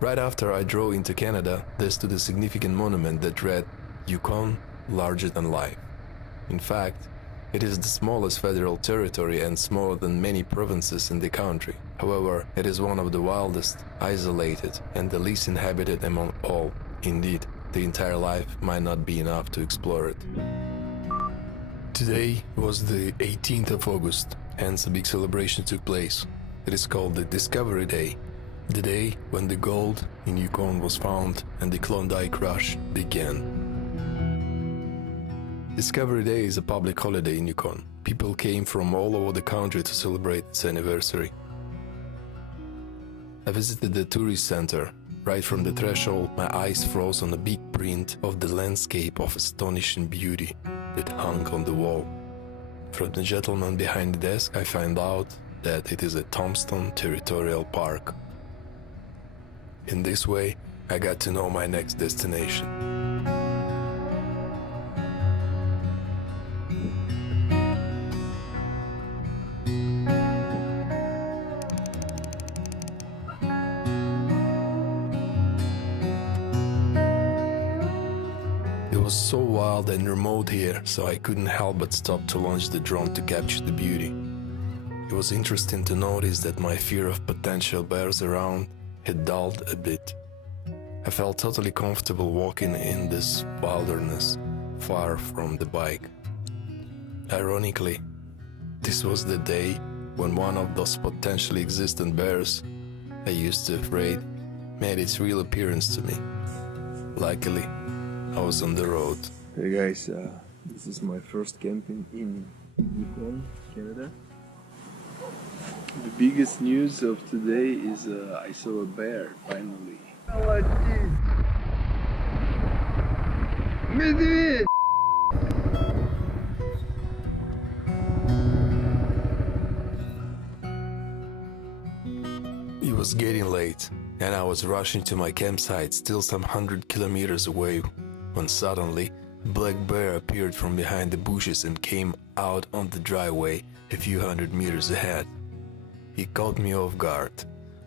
Right after I drove into Canada, there stood a significant monument that read, "Yukon, larger than life." In fact, it is the smallest federal territory and smaller than many provinces in the country. However, it is one of the wildest, isolated, and the least inhabited among all. Indeed, the entire life might not be enough to explore it. Today was the 18th of August, hence a big celebration took place. It is called the Discovery Day, the day when the gold in Yukon was found and the Klondike Rush began. Discovery Day is a public holiday in Yukon. People came from all over the country to celebrate its anniversary. I visited the tourist center. Right from the threshold, my eyes froze on a big print of the landscape of astonishing beauty that hung on the wall. From the gentleman behind the desk, I found out that it is a Tombstone Territorial Park. In this way, I got to know my next destination. It was so wild and remote here, so I couldn't help but stop to launch the drone to capture the beauty. It was interesting to notice that my fear of potential bears around had dulled a bit. I felt totally comfortable walking in this wilderness, far from the bike. Ironically, this was the day when one of those potentially existent bears I used to afraid made its real appearance to me. Luckily, I was on the road. Hey guys, this is my first camping in Yukon, Canada. The biggest news of today is I saw a bear, finally. Медведь! It was getting late, and I was rushing to my campsite, still some 100 kilometers away, when suddenly a black bear appeared from behind the bushes and came out on the driveway a few hundred meters ahead. He caught me off guard.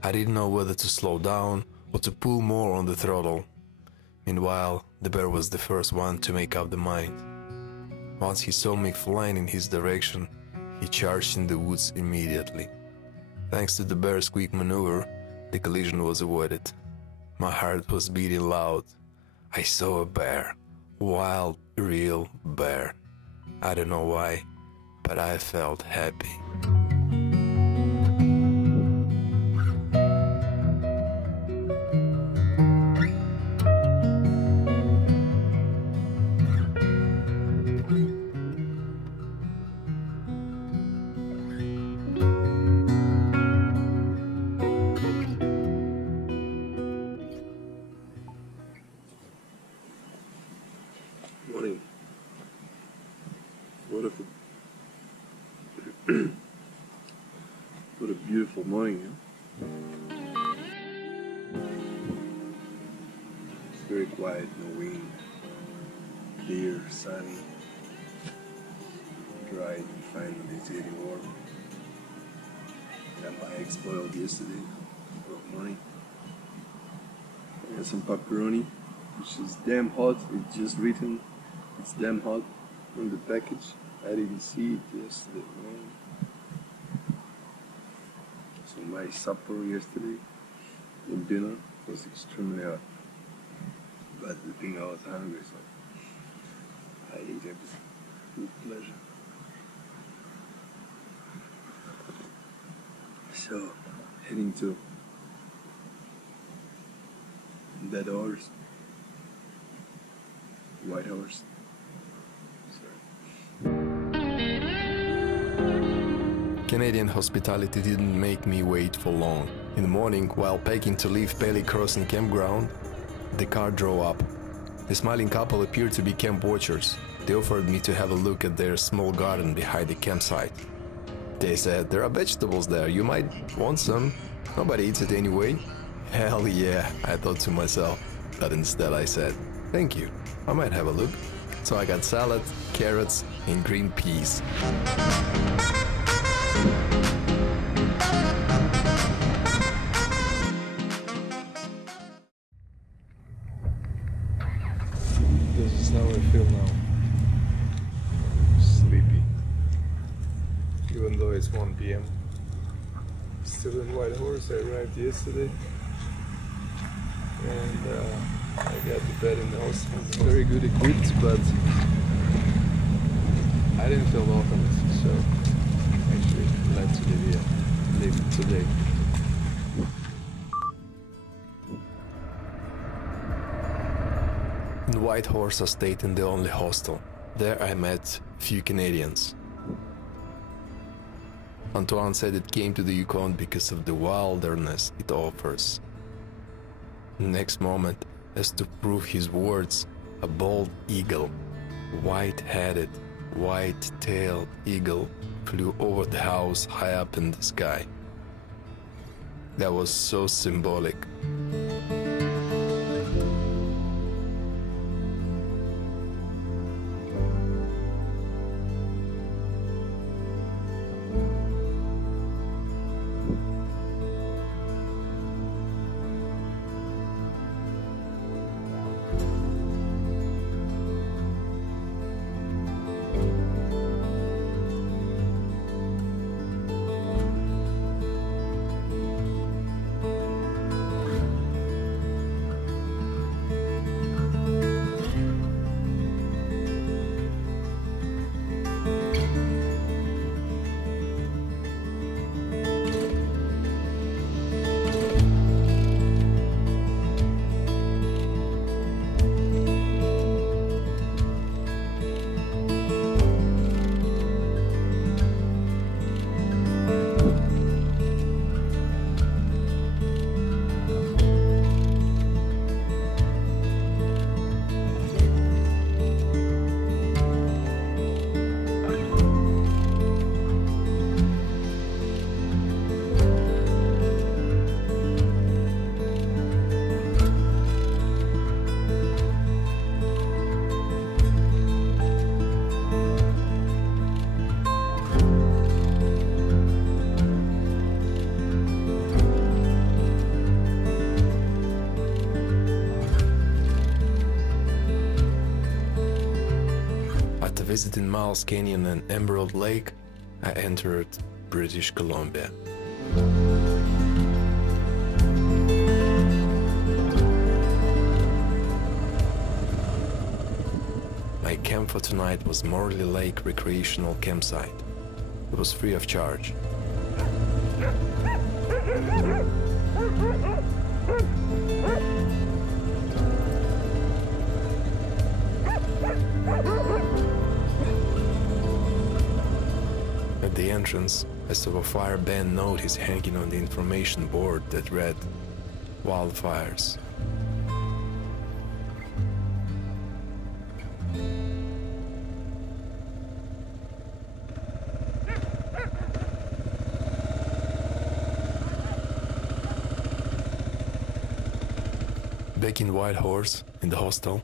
I didn't know whether to slow down or to pull more on the throttle. Meanwhile, the bear was the first one to make up the mind. Once he saw me flying in his direction, he charged in the woods immediately. Thanks to the bear's quick maneuver, the collision was avoided. My heart was beating loud. I saw a bear. Wild, real bear. I don't know why, but I felt happy. Morning. What a beautiful morning, huh? It's very quiet, no wind, clear, sunny, dry and fine, it's getting warm. Got my eggs boiled yesterday for morning. I got some pepperoni, which is damn hot. It's just written, it's damn hot on the package. I didn't see it yesterday morning. So my supper yesterday and dinner was extremely hot. But the thing, I was hungry, so I ate everything with pleasure. So, heading to that horse, white horse. Canadian hospitality didn't make me wait for long. In the morning, while packing to leave Pelly Crossing campground, the car drove up. The smiling couple appeared to be camp watchers. They offered me to have a look at their small garden behind the campsite. They said, "There are vegetables there, you might want some. Nobody eats it anyway." Hell yeah, I thought to myself. But instead I said, "Thank you, I might have a look." So I got salad, carrots, and green peas. I feel now? Sleepy. Even though it's 1 p.m. Still in White Horse. I arrived yesterday. And I got the bed in the hostel. It's very good equipped, but I didn't feel welcome, so actually glad to live here. Live today. In White Horse I stayed in the only hostel. There I met few Canadians. Antoine said it came to the Yukon because of the wilderness it offers. Next moment, as to prove his words, a bald eagle, white-headed, white-tailed eagle flew over the house high up in the sky. That was so symbolic. Visiting Miles Canyon and Emerald Lake, I entered British Columbia. My camp for tonight was Morley Lake Recreational Campsite. It was free of charge. At the entrance, I saw a fire ban notice hanging on the information board that read, "Wildfires." Back in White Horse, in the hostel,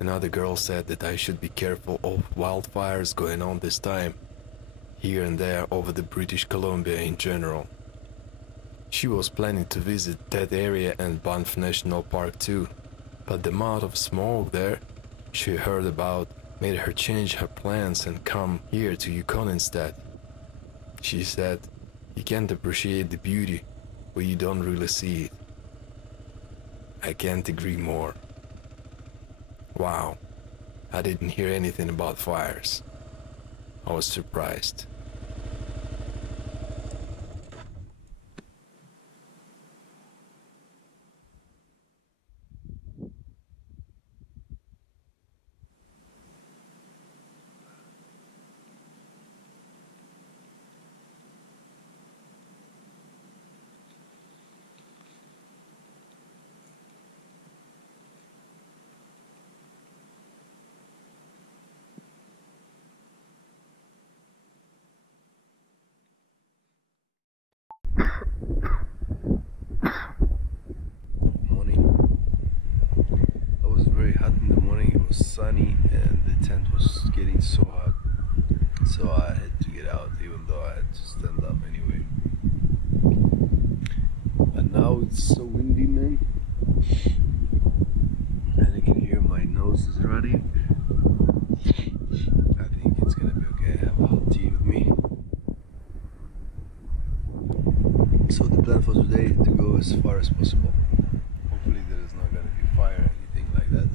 another girl said that I should be careful of wildfires going on this time, here and there over the British Columbia in general. She was planning to visit that area and Banff National Park too, but the amount of smoke there she heard about made her change her plans and come here to Yukon instead. She said, "You can't appreciate the beauty when you don't really see it." I can't agree more. Wow, I didn't hear anything about fires. I was surprised. Sunny and the tent was getting so hot, so I had to get out, even though I had to stand up anyway. And now it's so windy, man, and you can hear my nose is running. as possible. Hopefully there is not going to be fire or anything like that.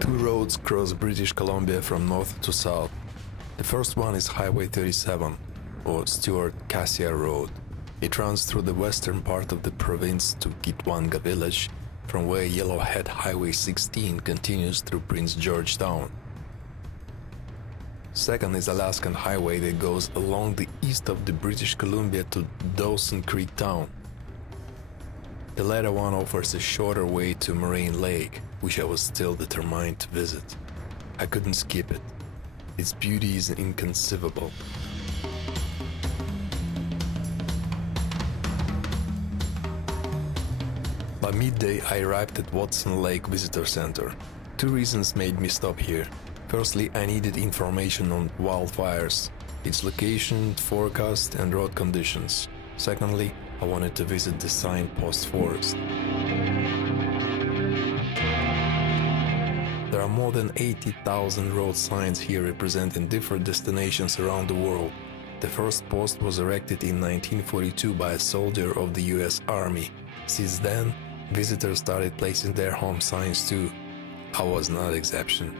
Two roads cross British Columbia from north to south. The first one is Highway 37, or Stewart-Cassiar Road. It runs through the western part of the province to Kitwanga village, from where Yellowhead Highway 16 continues through Prince George Town. Second is Alaskan Highway that goes along the east of the British Columbia to Dawson Creek Town. The latter one offers a shorter way to Moraine Lake, which I was still determined to visit. I couldn't skip it. Its beauty is inconceivable. By midday, I arrived at Watson Lake Visitor Center. Two reasons made me stop here. Firstly, I needed information on wildfires, its location, forecast, and road conditions. Secondly, I wanted to visit the signpost forest. There are more than 80,000 road signs here representing different destinations around the world. The first post was erected in 1942 by a soldier of the US Army. Since then, visitors started placing their home signs too. I was not an exception.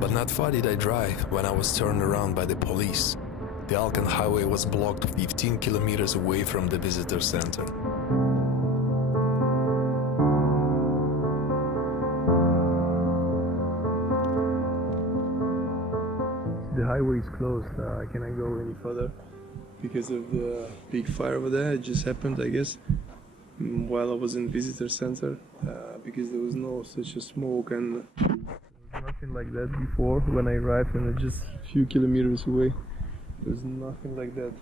But not far did I drive when I was turned around by the police. The Alcan Highway was blocked 15 kilometers away from the visitor center. The highway is closed. I cannot go any further because of the big fire over there. It just happened, I guess, while I was in visitor center, because there was no such a smoke and nothing like that before when I arrived, and just a few kilometers away there's nothing like that.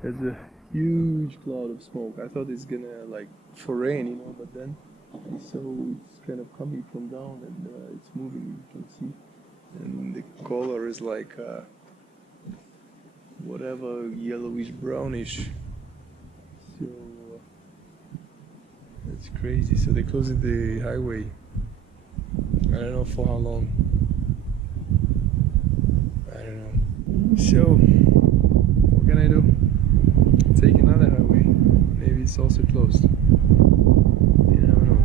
There's a huge cloud of smoke. I thought it's gonna like for rain, you know, but then so it's kind of coming from down and it's moving, you can see, and the color is like whatever, yellowish brownish. So it's crazy. So they're closing the highway. I don't know for how long. I don't know. So, what can I do? Take another highway. Maybe it's also closed. You never know.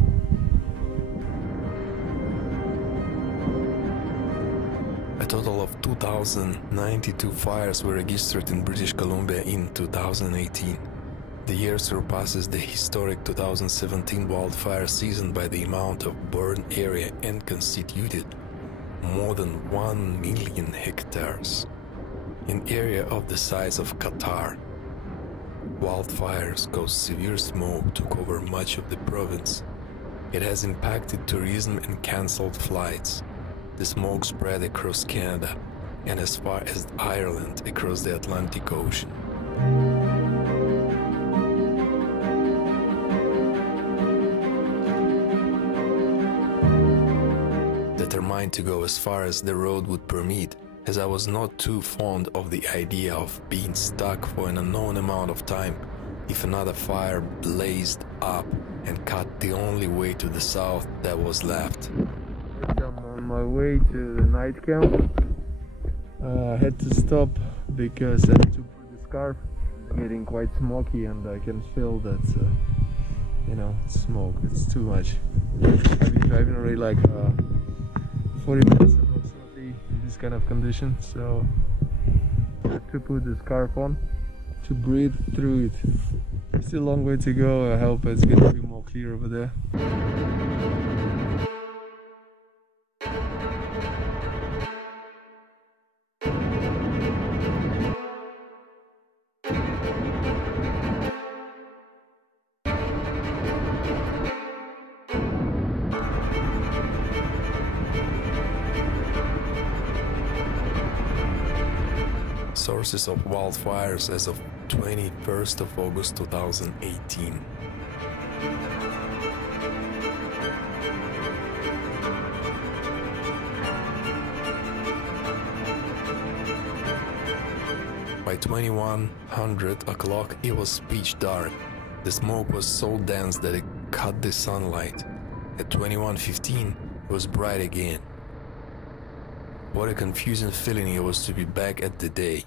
A total of 2,092 fires were registered in British Columbia in 2018. The year surpasses the historic 2017 wildfire season by the amount of burned area and constituted more than 1 million hectares. An area of the size of Qatar. Wildfires caused severe smoke to cover much of the province. It has impacted tourism and cancelled flights. The smoke spread across Canada and as far as Ireland across the Atlantic Ocean. Determined to go as far as the road would permit, as I was not too fond of the idea of being stuck for an unknown amount of time if another fire blazed up and cut the only way to the south that was left. I'm on my way to the night camp. I had to stop because I had to put the scarf. It's getting quite smoky and I can feel that, you know, smoke. It's too much. I've been driving already like 40 minutes approximately in this kind of condition, so I have to put the scarf on to breathe through it. Still a long way to go. I hope it's going to be more clear over there. sources of wildfires as of 21st of August 2018. By 2100 o'clock it was pitch dark. The smoke was so dense that it cut the sunlight. At 21:15 it was bright again. What a confusing feeling it was to be back at the day.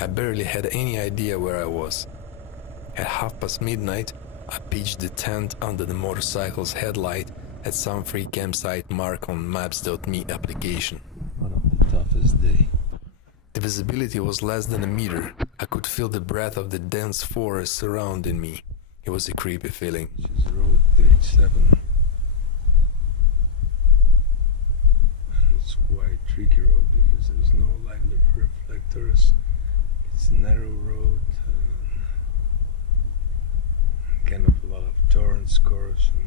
I barely had any idea where I was. At midnight, I pitched the tent under the motorcycle's headlight at some free campsite marked on Maps.me application. One of the toughest days. The visibility was less than a meter. I could feel the breath of the dense forest surrounding me. It was a creepy feeling. This is road 37. And it's quite tricky road because there's no light reflectors. It's a narrow road. Kind of a lot of torrents course and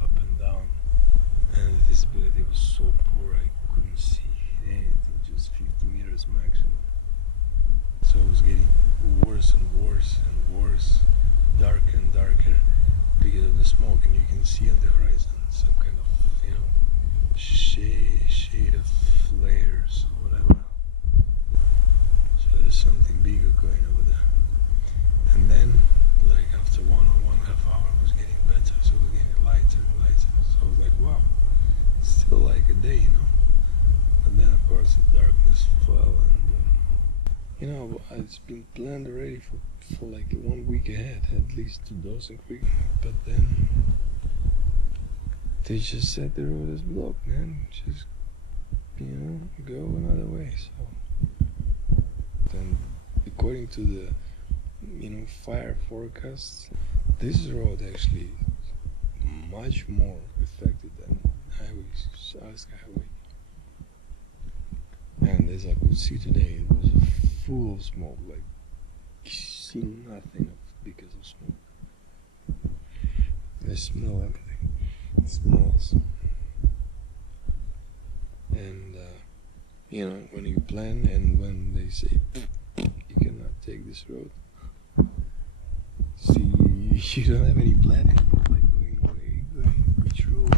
up and down. And the visibility was so poor I couldn't see anything, just 50 meters maximum. So it was getting worse and worse and worse, darker and darker because of the smoke, and you can see on the horizon some kind of, you know, shade of flares or whatever. So there's something bigger going over there. And then, like after 1 or 1.5 hours, it was getting better, so it was getting lighter and lighter. So I was like, wow, it's still like a day, you know. But then, of course, the darkness fell, and you know, it's been planned already for like 1 week ahead, at least to Dawson Creek. But then they just said the road is blocked, man. Just, you know, go another way. So then, according to the, you know, fire forecasts, this road actually is much more affected than highways, South Highway. And as I could see today, it was full of smoke, like see nothing because of smoke. I smell everything. It smells. And you know, when you plan and when they say you cannot take this road, see, you don't have any planning. You're like going which road?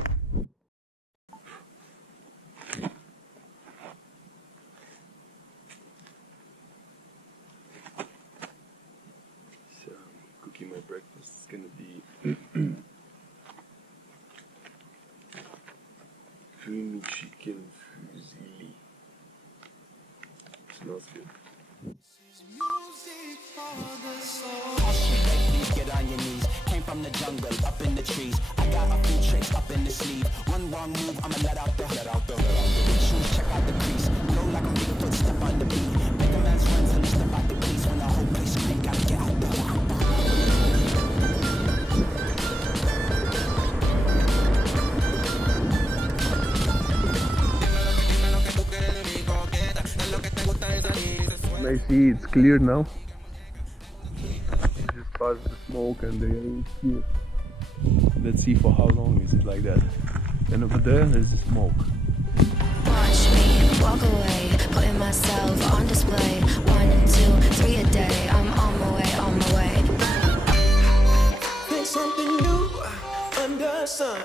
So I'm cooking my breakfast. It's gonna be creamy chicken fusilli. Smells good. Please get on your knees. Came from the jungle, up in the trees. I got a few tricks up in the sleeve. One wrong move, I'ma let out the shoes, check out the crease. Go like I'm Bigfoot, step on the beat. Make a man's run till he step out the place. When the whole place scream, gotta get out the I see it's clear now. Just past the smoke and the air is here. Let's see for how long is it like that. And over there there's the smoke. Watch me walk away, putting myself on display. 1, 2, 3 a day. I'm on my way, on my way. There's something new under the sun.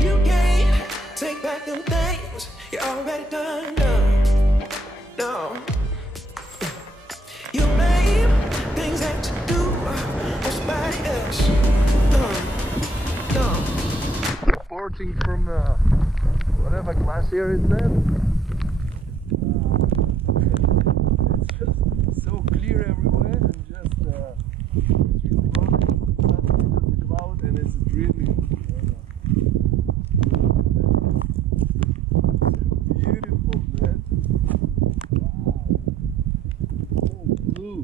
You can't take back them things you already done. No. You made things have to do with somebody else. No. Reporting from whatever glacier is that. It's just so clear everywhere, and just between the mountains, just the cloud, and it's dripping. Beautiful, man. Wow. So blue.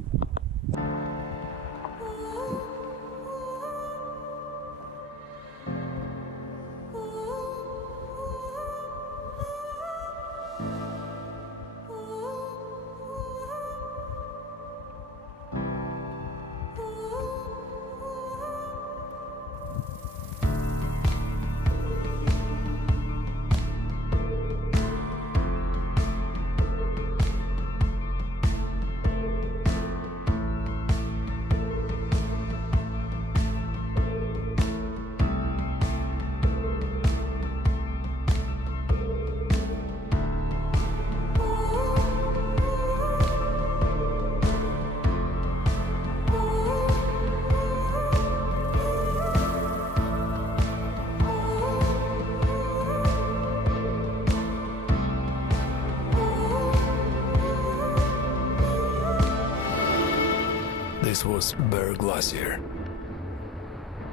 This was Bear Glacier.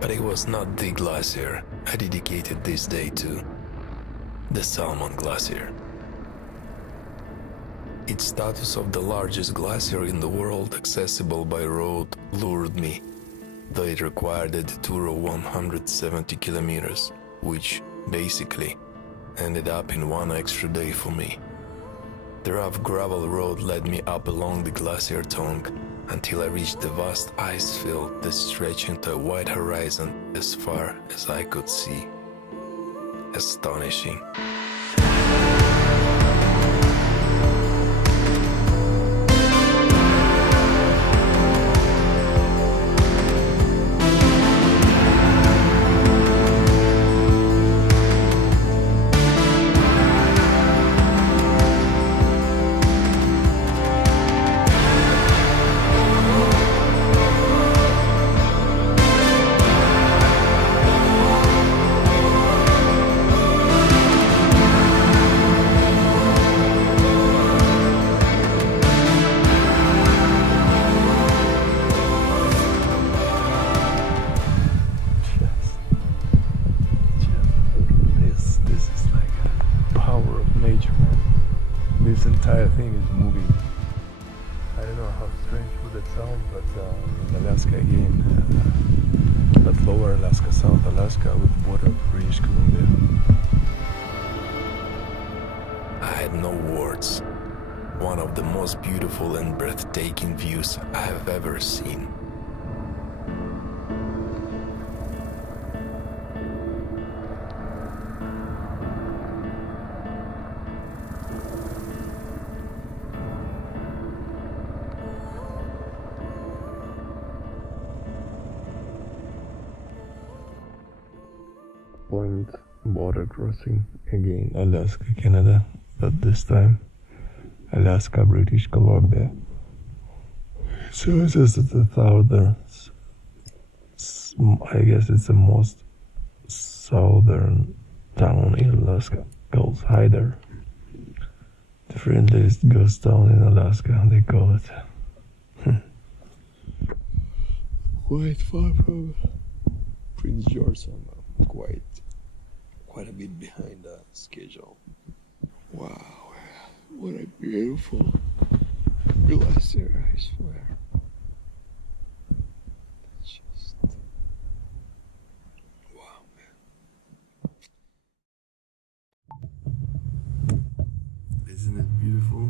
But it was not the glacier I dedicated this day to, the Salmon Glacier. Its status of the largest glacier in the world accessible by road lured me, though it required a detour of 170 kilometers, which, basically, ended up in one extra day for me. The rough gravel road led me up along the glacier tongue until I reached the vast ice field that stretched into a wide horizon as far as I could see. Astonishing. This entire thing is moving. I don't know how strange would it sound, but in Alaska again, not lower Alaska, South Alaska with the border of British Columbia. I had no words. One of the most beautiful and breathtaking views I have ever seen. Point border crossing again, Alaska, Canada, but this time Alaska, British Columbia. So this is the southern, I guess it's the most southern town in Alaska, called Hyder. The friendliest ghost town in Alaska, they call it. Quite far from Prince George, I'm quite a bit behind the schedule. Wow, what a beautiful glacier, I swear. Just wow, man. Isn't it beautiful?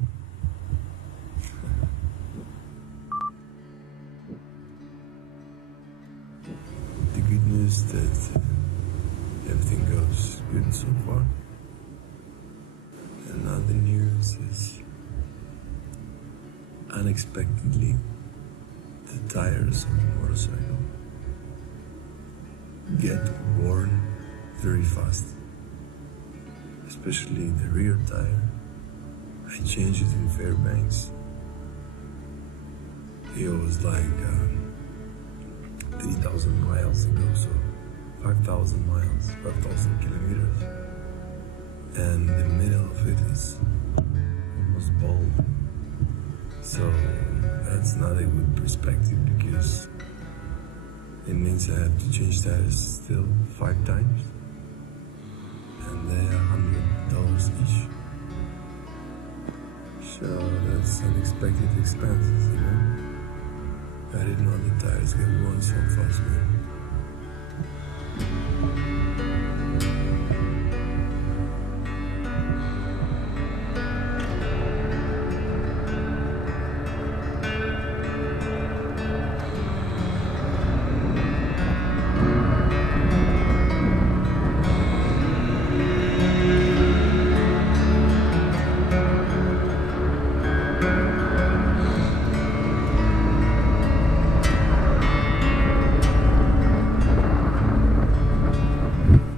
The good news that everything goes good so far. Another news is unexpectedly the tires of the motorcycle get worn very fast, especially the rear tire. I changed it in Fairbanks. It was like 3,000 miles ago, so 5,000 miles, 5,000 kilometers, and the middle of it is almost bald. So that's not a good perspective, because it means I have to change tires still 5 times, and they're $100 each. So that's unexpected expenses, you know. I didn't know the tires get worn so fast, man.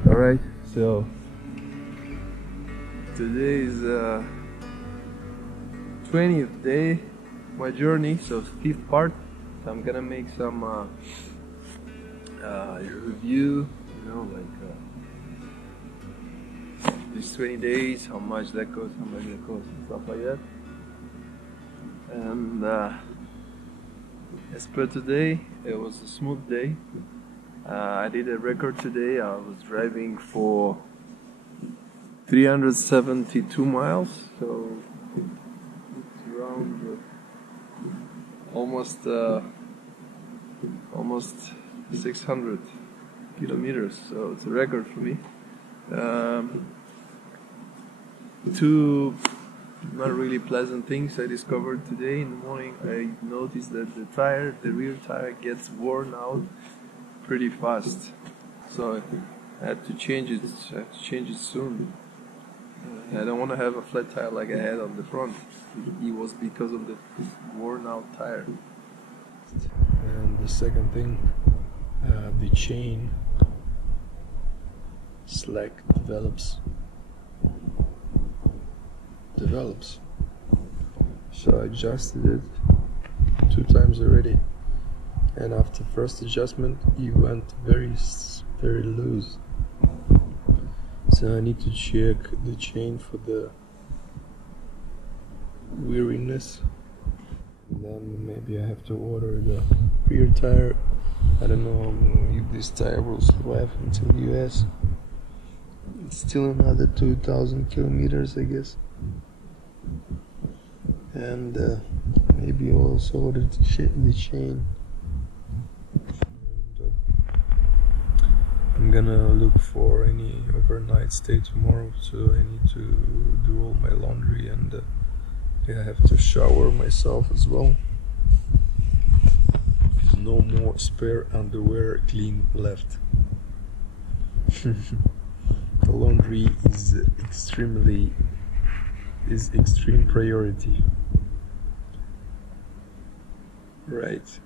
Alright, so today is 20th day my journey, so 5th part. So I'm gonna make some review, you know, like these 20 days, how much that costs, and stuff like that. And As per today, it was a smooth day. I did a record today. I was driving for 372 miles, so it's around almost 600 kilometers. So it's a record for me. Two not really pleasant things I discovered today in the morning. I noticed that the rear tire gets worn out pretty fast, so I had to change it. Soon. I don't want to have a flat tire like I had on the front. It was because of the worn out tire. And the second thing, the chain slack develops. So I adjusted it 2 times already, and after first adjustment it went very loose. So I need to check the chain for the weariness, and then maybe I have to order the rear tire. I don't know if this tire will survive until US. It's still another 2,000 kilometers, I guess. And maybe also order the chain. And, I'm gonna look for any overnight stay tomorrow, so I need to do all my laundry, and I have to shower myself as well. No more spare underwear clean left. The laundry is extreme priority. Right.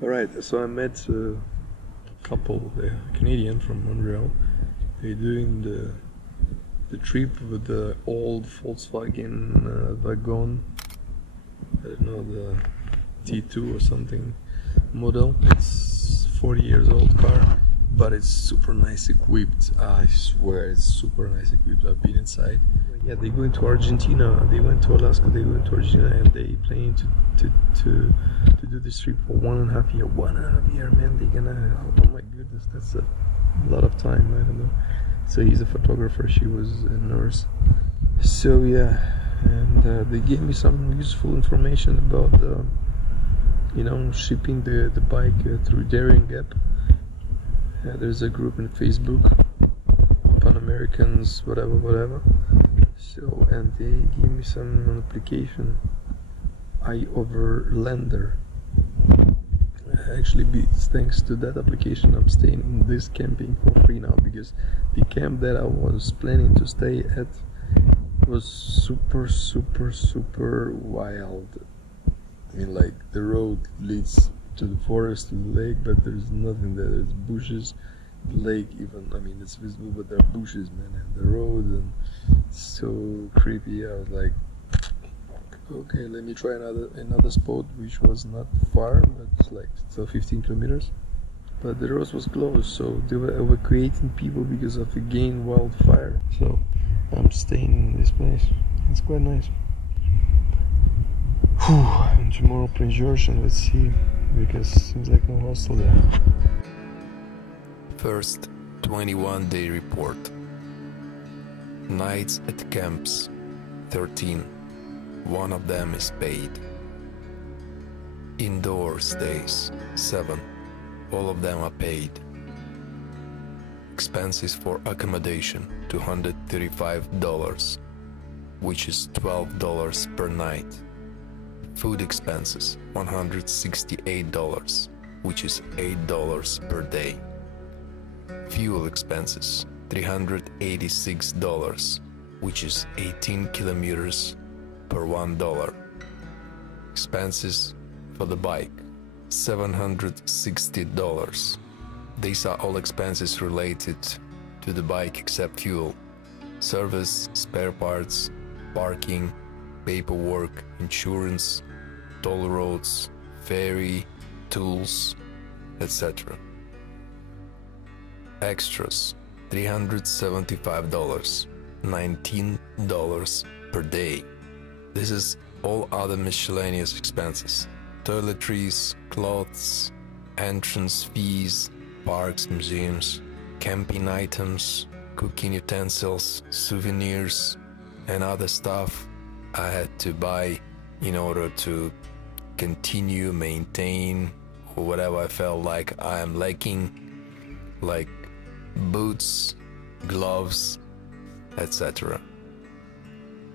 Alright, so I met a couple, they're Canadian from Montreal. They're doing the trip with the old Volkswagen wagon. I don't know, the T2 or something model. It's 40 years old car, but it's super nice equipped. I swear it's super nice equipped. I've been inside. Yeah, they going to Argentina. They went to Alaska. They went to Argentina, and they planning to do this trip for 1.5 year. 1.5 year, man. They gonna. Oh my goodness, that's a lot of time. I don't know. So he's a photographer. She was a nurse. So yeah, and they gave me some useful information about shipping the bike through Diaries app. There's a group in Facebook, Panamericans, whatever. So, and they gave me some application, iOverlander. Actually, thanks to that application, I'm staying in this camping for free now, because the camp that I was planning to stay at was super wild. I mean, like, the road leads to the forest, to the lake, but there's nothing there. There's bushes. The lake, even, I mean, it's visible, but there are bushes, man, and the road, and it's so creepy. I was like, okay, let me try another spot, which was not far, but it's like still 15 kilometers. But the road was closed, so they were evacuating people because of again wildfire. So I'm staying in this place. It's quite nice. Whew. And tomorrow Prince George, and let's see, because it seems like no hostel there. First 21-day report. Nights at camps 13. One of them is paid. Indoor stays 7. All of them are paid. Expenses for accommodation $235, which is $12 per night. Food expenses $168, which is $8 per day. Fuel expenses $386, which is 18 kilometers per $1. Expenses for the bike $760. These are all expenses related to the bike except fuel, service, spare parts, parking, paperwork, insurance, toll roads, ferry, tools, etc. Extras $375, $19 per day. This is all other miscellaneous expenses: toiletries, clothes, entrance fees, parks, museums, camping items, cooking utensils, souvenirs, and other stuff I had to buy in order to continue, maintain, or whatever I felt like I am lacking, like boots, gloves, etc.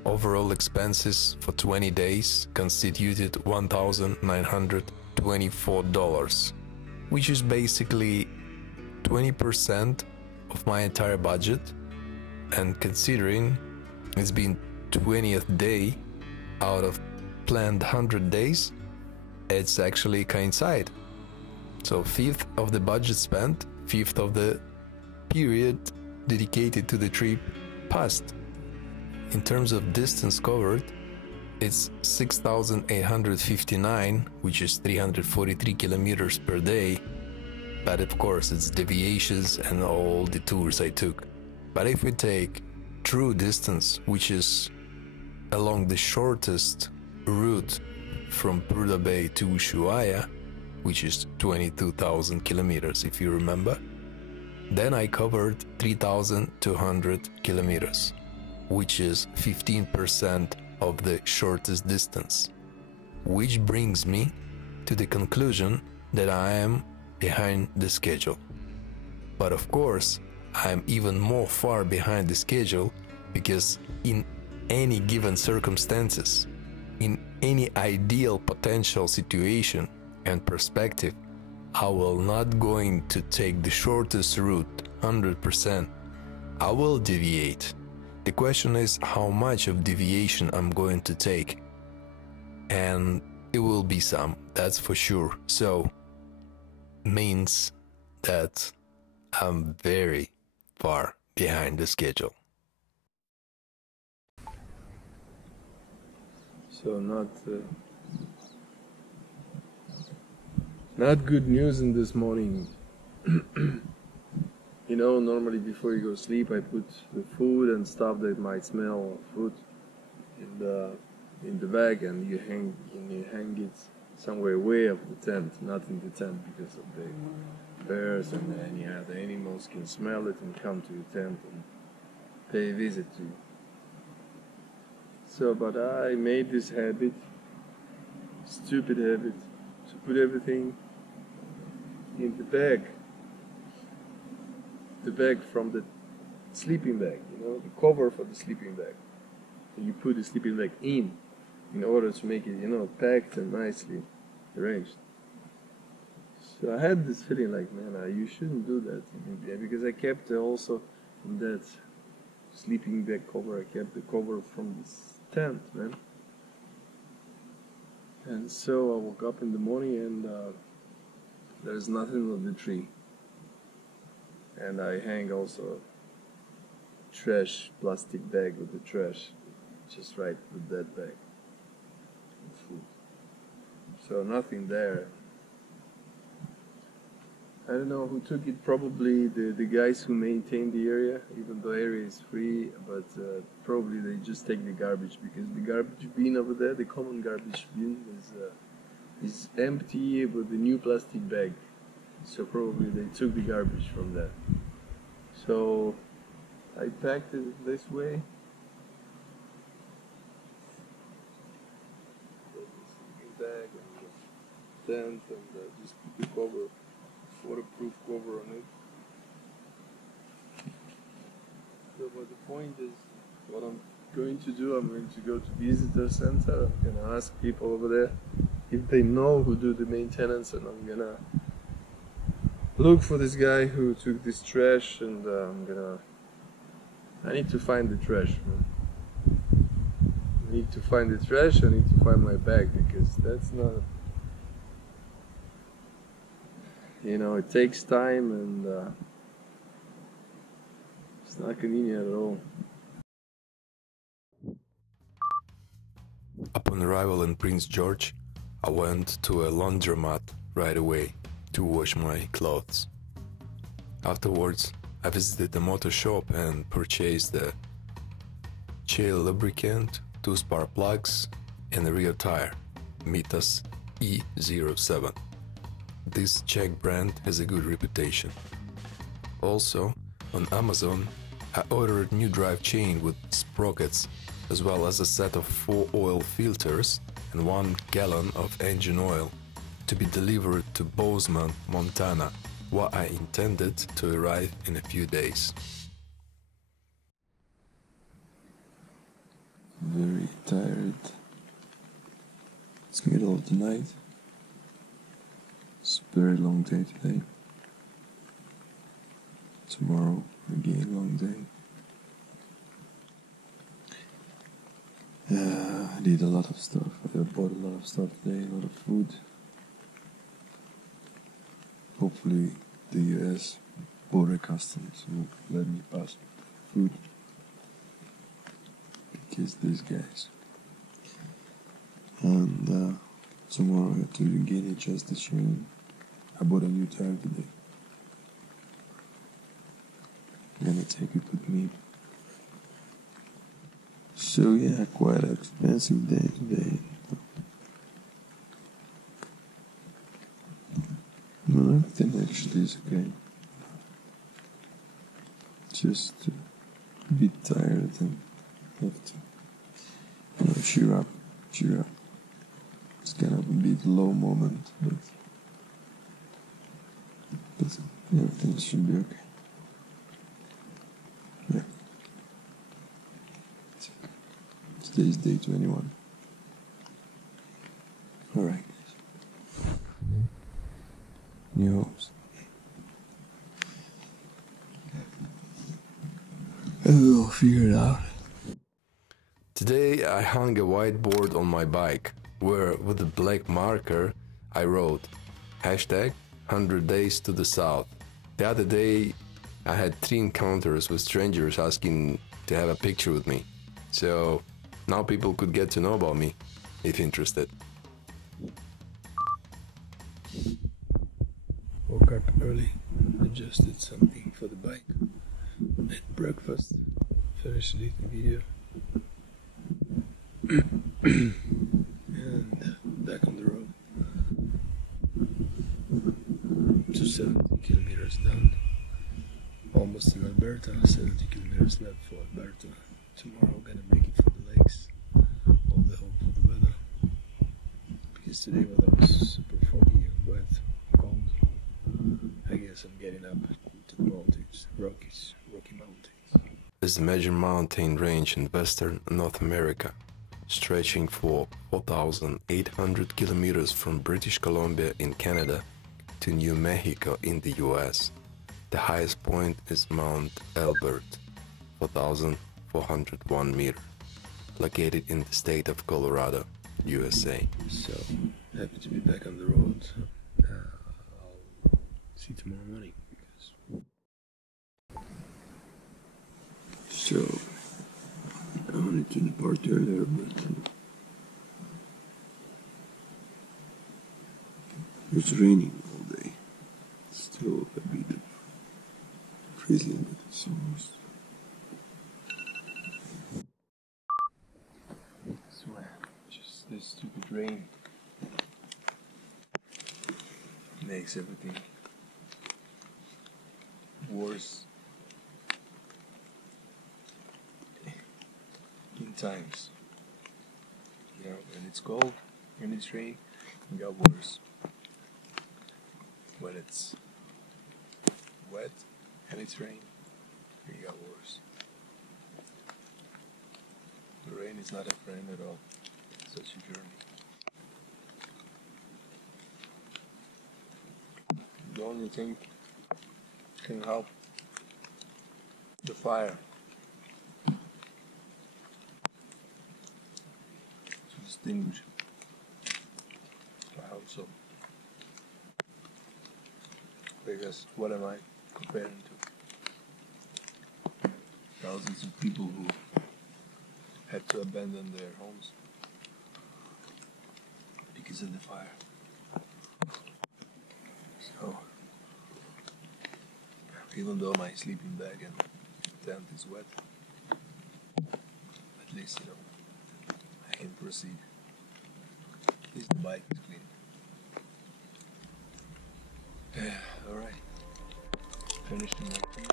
Overall expenses for 20 days constituted $1,924, which is basically 20% of my entire budget, and considering it's been 20th day out of planned 100 days, it's actually coincide. So 5th of the budget spent, 5th of the period dedicated to the trip passed. In terms of distance covered, it's 6,859, which is 343 kilometers per day, but of course it's deviations and all the tours I took. But if we take true distance, which is along the shortest route from Purda Bay to Ushuaia, which is 22,000 kilometers if you remember, then I covered 3,200 kilometers, which is 15% of the shortest distance, which brings me to the conclusion that I am behind the schedule. But of course, I am even more far behind the schedule because in any given circumstances, in any ideal potential situation and perspective, I will not going to take the shortest route 100%. I will deviate. The question is how much of deviation I'm going to take, and it will be some, that's for sure. So means that I'm very far behind the schedule. So not good news in this morning. You know, normally before you go sleep, I put the food and stuff that might smell of food in the bag, and you hang it somewhere away of the tent, not in the tent, because of the bears and any other animals can smell it and come to your tent and pay a visit to you. So, but I made this habit, stupid habit, to put everything in the bag from the sleeping bag, you know, the cover for the sleeping bag. And you put the sleeping bag in order to make it, you know, packed and nicely arranged. So I had this feeling like, man, you shouldn't do that, because I kept also in that sleeping bag cover, I kept the cover from this tent, man. And so I woke up in the morning and there's nothing on the tree. And I hang also trash plastic bag with the trash just right with that bag with food. So nothing there. I don't know who took it, probably the guys who maintain the area, even though area is free, but probably they just take the garbage, because the garbage bin over there, the common garbage bin is empty with the new plastic bag. So probably they took the garbage from there. So I packed it this way. Put the sleeping bag and the tent, and just put the cover, waterproof cover on it. So, but the point is, what I'm going to do, I'm going to go to visitor center. I'm gonna ask people over there if they know who do the maintenance, and I'm gonna look for this guy who took this trash, and I need to find the trash, man. I need to find the trash, I need to find my bag, because that's not, you know, it takes time, and it's not convenient at all. Upon arrival in Prince George, I went to a laundromat right away to wash my clothes. Afterwards, I visited the motor shop and purchased the shale lubricant, 2 spark plugs, and a rear tire, Mitas E07. This Czech brand has a good reputation. Also, on Amazon, I ordered a new drive chain with sprockets, as well as a set of 4 oil filters and 1 gallon of engine oil to be delivered to Bozeman, Montana, where I intended to arrive in a few days. Very tired. It's middle of the night. It's a very long day today. Tomorrow, again, long day. I did a lot of stuff. I bought a lot of stuff today, a lot of food. Hopefully the US border customs will let me pass food. Because these guys. And tomorrow I have to again adjust the chain. I bought a new tire today. I'm gonna take it with me. So yeah, quite an expensive day today. No, everything actually is okay. Just a bit tired and have to cheer up. It's kind of a bit low moment, but everything should be okay. Yeah. Today's day 21. Alright, guys. New host. We'll figure it out. Today I hung a whiteboard on my bike, where with a black marker I wrote #100 days to the south. The other day I had 3 encounters with strangers asking to have a picture with me. So now people could get to know about me, if interested. Woke up early, adjusted something for the bike, ate breakfast, finished editing video, and back on the road. So 70 kilometers done, almost in Alberta, 70 kilometers left for Alberta. Tomorrow I'm gonna make it for the lakes. All the hope for the weather, because today weather was super foggy and wet, cold. I guess I'm getting up to the mountains, Rocky Mountains. Is a major mountain range in western North America, stretching for 4,800 kilometers from British Columbia in Canada to New Mexico in the US. The highest point is Mount Elbert, 4,401 meters, located in the state of Colorado, USA. So, happy to be back on the road. I'll see you tomorrow morning. So, I wanted to depart earlier, but it's raining all day. Still a bit of drizzling, but it's almost. I swear, just this stupid rain makes everything worse. In times, when it's cold, when it's rain, it got worse. When it's wet and it's rain, it got worse. The rain is not a friend at all. It's such a journey. The only thing can help the fire. Distinguish. I hope so. Because what am I comparing to? Thousands of people who had to abandon their homes because of the fire. So, even though my sleeping bag and tent is wet, at least I can proceed. least the bike is clean. Alright. Finished the night. Go.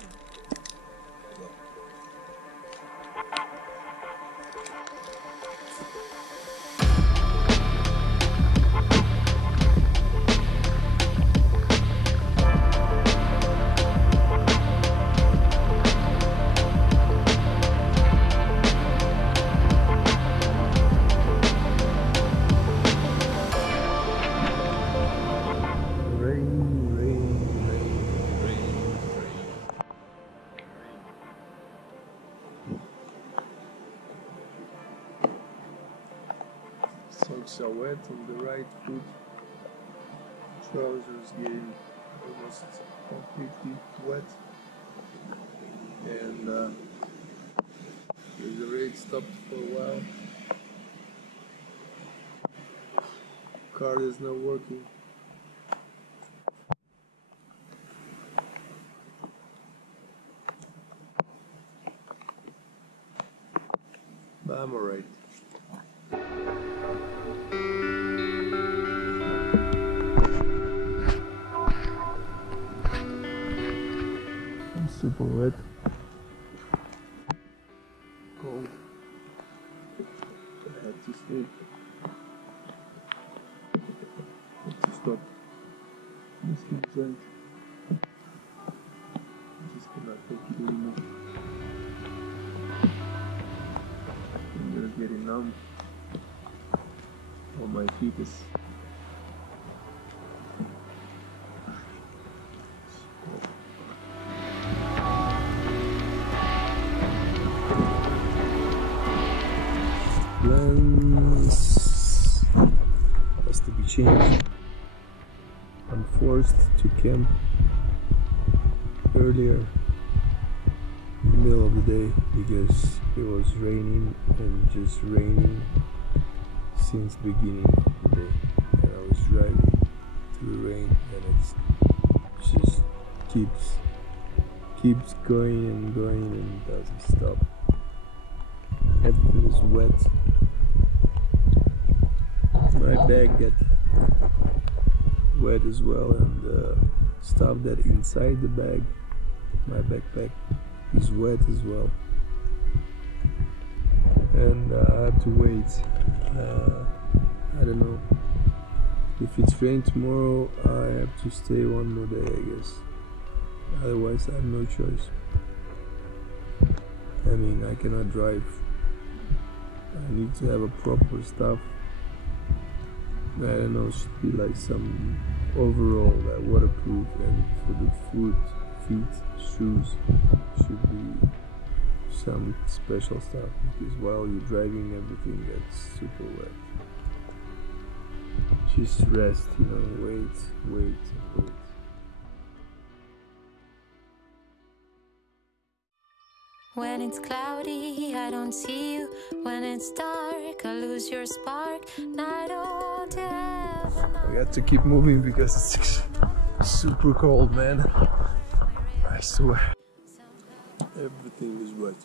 Socks are wet on the right foot. Trousers getting almost completely wet. And the raid stopped for a while. Car is not working. But I'm alright. I'm super wet. Cold. I had to stay. To stop. This inside. I just cannot take it anymore. I'm just getting numb. On my feet is plans has to be changed. I'm forced to camp earlier in the middle of the day because it was raining and just raining since the beginning of the day, and I was driving through the rain and it just keeps going and doesn't stop. Everything is wet. My bag got wet as well, and stuff that inside the bag, my backpack, is wet as well. And I have to wait. I don't know. If it's rain tomorrow, I have to stay one more day, I guess. Otherwise, I have no choice. I mean, I cannot drive. I need to have a proper stuff. I don't know, should be like some overall waterproof, and for the feet, shoes, should be some special stuff, because while you're driving everything gets super wet. Just rest, you know, wait. When it's cloudy, I don't see you. When it's dark, I lose your spark. And I don't have We have to keep moving because it's super cold, man. I swear. Everything is wet.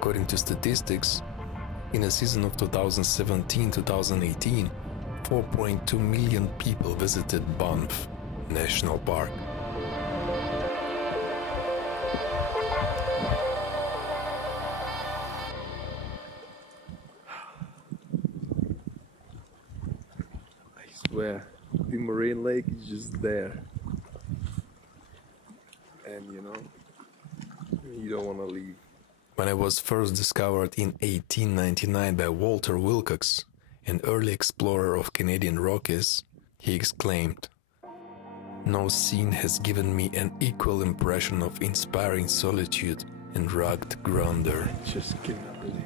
According to statistics, in a season of 2017-2018, 4.2 million people visited Banff National Park. I swear, the Marine Lake is just there. And you know, you don't want to leave. When it was first discovered in 1899 by Walter Wilcox, an early explorer of Canadian Rockies, he exclaimed, "No scene has given me an equal impression of inspiring solitude and rugged grandeur." I just cannot believe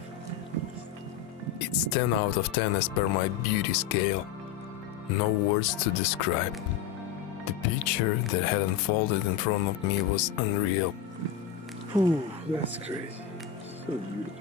it. It's 10 out of 10 as per my beauty scale. No words to describe. The picture that had unfolded in front of me was unreal. Ooh, that's crazy. So beautiful.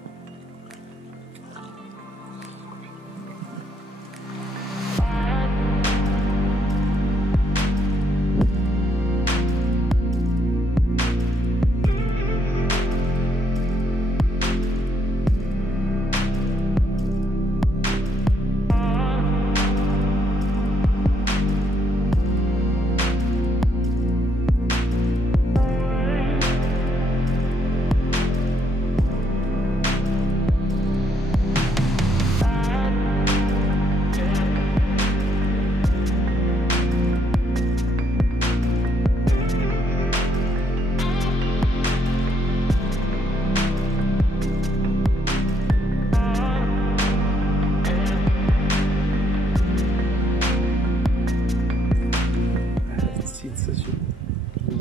Such a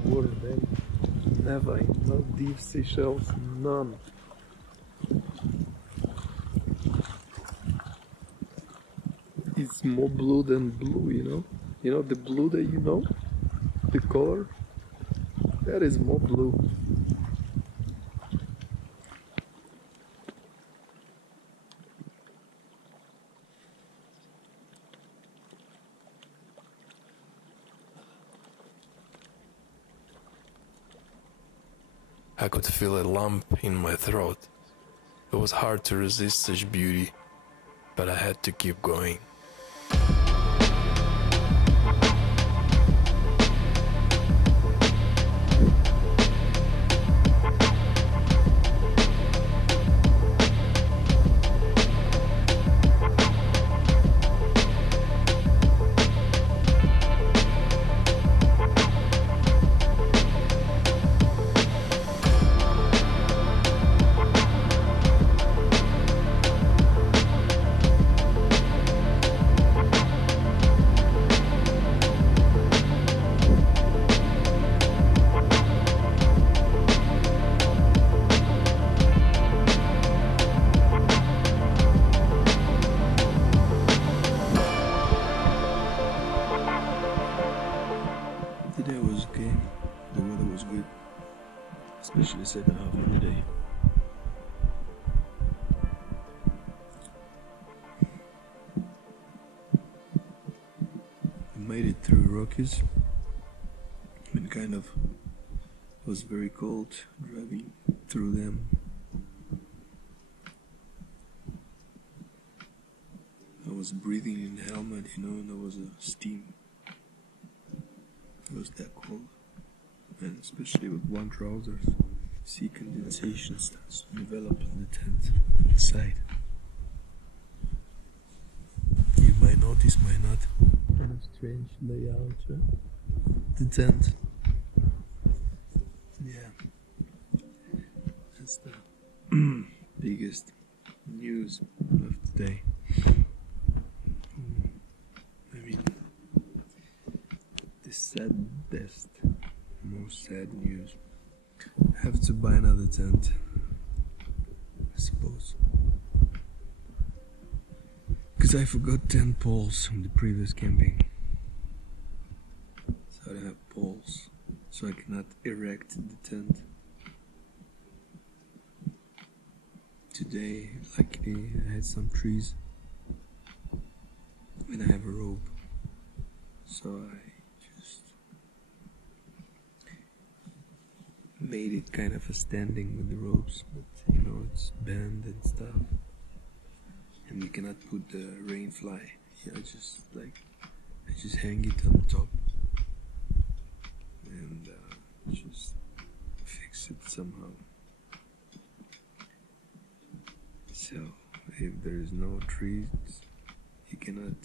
water, man. Never in Maldives, Seychelles, none. It's more blue than blue, you know? You know the blue that you know? The color? That is more blue. I could feel a lump in my throat. It was hard to resist such beauty, but I had to keep going. The day was okay, the weather was good, especially the second half of the day. I made it through Rockies, and kind of was very cold driving through them. I was breathing in the helmet, you know, and there was a steam. It was that cold, and especially with one trousers, see condensation starts to develop in the tent inside. You might notice, might not. Kind of strange layout, huh? The tent. Yeah, that's the biggest news of the day. I mean, the saddest, most sad news. I have to buy another tent, I suppose. Because I forgot 10 poles from the previous camping. So I don't have poles, so I cannot erect the tent. Today, luckily, I had some trees and I have a rope, so I just made it kind of a standing with the ropes, but you know, it's bent and stuff, and you cannot put the rain fly. Yeah, I just hang it on top and just fix it somehow. So if there is no trees, you cannot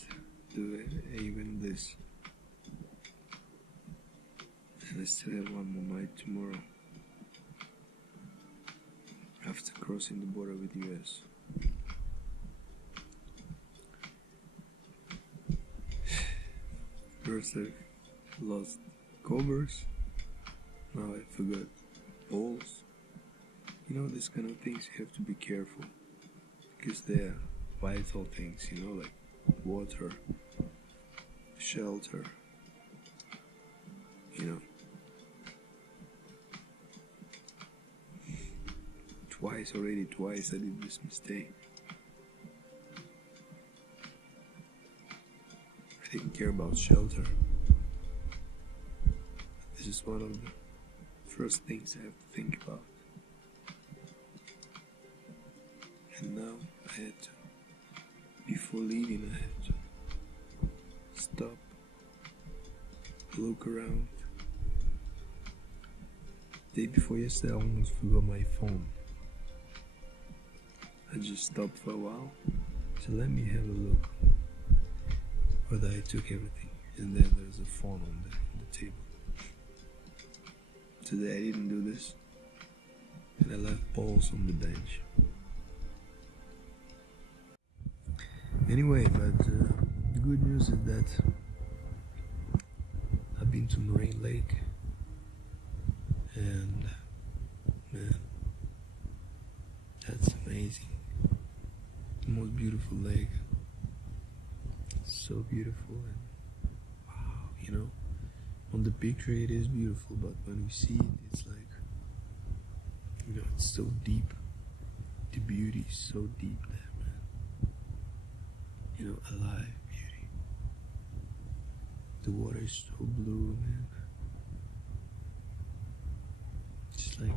do it, even this. And I still have one more night tomorrow after crossing the border with US. First I lost covers, now I forgot balls. You know, these kind of things you have to be careful, because they are vital things, you know, like water, shelter, you know. Twice I did this mistake. I didn't care about shelter. This is one of the first things I have to think about. And now I had to, before leaving, I had to stop, look around. The day before yesterday, I almost forgot my phone. I just stopped for a while, so let me have a look whether I took everything. And then there's a phone on the table. Today I didn't do this, and I left balls on the bench. Anyway, but the good news is that I've been to Moraine Lake, and man, that's amazing. The most beautiful lake. So beautiful, and wow, you know, on the picture it is beautiful, but when we see it, it's like, you know, it's so deep. The beauty is so deep there, man. You know, alive beauty. The water is so blue, man. It's like